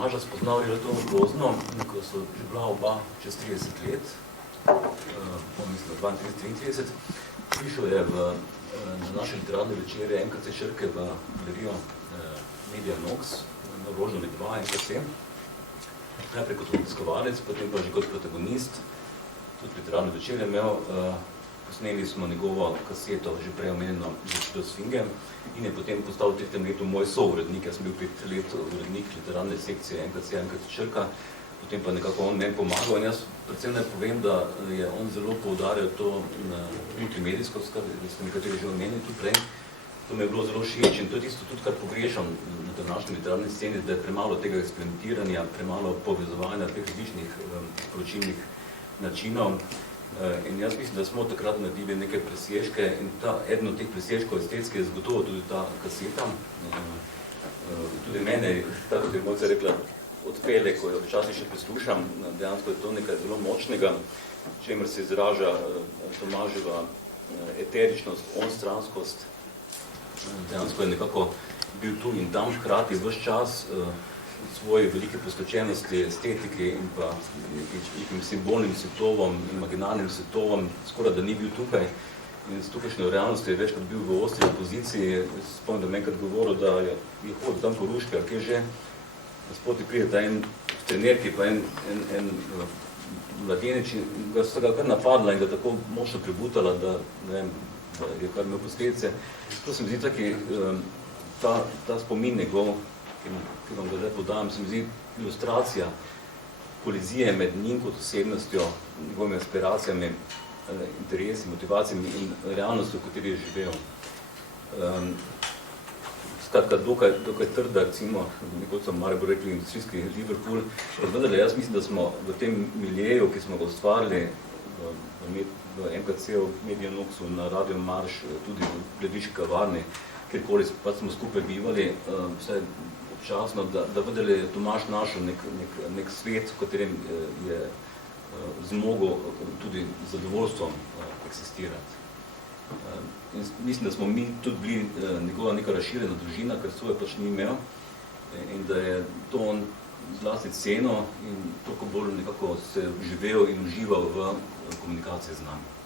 Tomaža spoznal relativno grozno, ko so že bila oba čez 30 let, mislim, 32-33. Prišel je na naše literarne večere NKC Črke v galerijo Media Nox, na Rožnovi 2 NKC. Najprej kot obiskovalec, potem pa že kot protagonist. Tudi literarne večere imel. Posneli smo njegovo kaseto, že prej omenjeno Začito Sfinge, in je potem postal v tem letu moj sourednik. Jaz sem bil 5 let urednik literarne sekcije NKC Črka, potem pa nekako on meni pomagal. In jaz predvsem naj povem, da je on zelo poudarjal to multimedijskost, kar ste nekateri že omenili tu prej. To mi je bilo zelo všeč in to je tisto tudi, kar pogrešam na današnji literarni sceni, da je premalo tega eksperimentiranja, premalo povezovanja teh različnih sporočilnih načinov. In jaz mislim, da smo takrat naredili neke presežke in eden od teh presežkov estetske je zagotovo tudi ta kaseta. Tudi mene, tako kot je Mojca rekla, odpele, ko jo včasih še poslušam, dejansko je to nekaj zelo močnega, čemer se izraža Tomaževa eteričnost, onstranskost. Dejansko je nekako bil tu in tam hkrati ves čas svoje velike posvečenosti estetike in pa nekim simbolnim svetovom, imaginarnim svetovom, skoraj da ni bil tukaj. In s tukajšnjo realnostjo je večkrat bil v ostri opoziciji. Spomnim, da me enkrat govoril, da je hodil tam po Ruški, ali kje že. Nasproti pride ta en trenerki, pa en mladenič, in ga sta ga kar napadla in ga tako močno pributala, da ne vem, da je kar imel posledice. To se mi zdi taki, ta spomin njegov, ki vam ga zdaj podajam, se mi zdi ilustracija kolizije med njim kot osebnostjo, njegovimi aspiracijami, interesi, motivacijami in realnostjo, v kateri je živel. Skratka, dokaj trda, recimo, nekaj so Maribor rekli, industrijski Liverpool. Vendar, jaz mislim, da smo v tem miljeju, ki smo ga ustvarili v MKC-u, Media Noxu, na Radio Marš, tudi v Glediški kavarni, kjerkoli pa smo skupaj bivali, vsaj občasno, da vendar je Tomaž našel nek svet, v katerem je zmogel tudi zadovoljstvom eksistirati. In mislim, da smo mi tudi bili njegova neka razširjena družina, ker svoje pač ni imel, in da je to on zlasti ceno in toliko bolj nekako se živel in užival v komunikaciji z nami.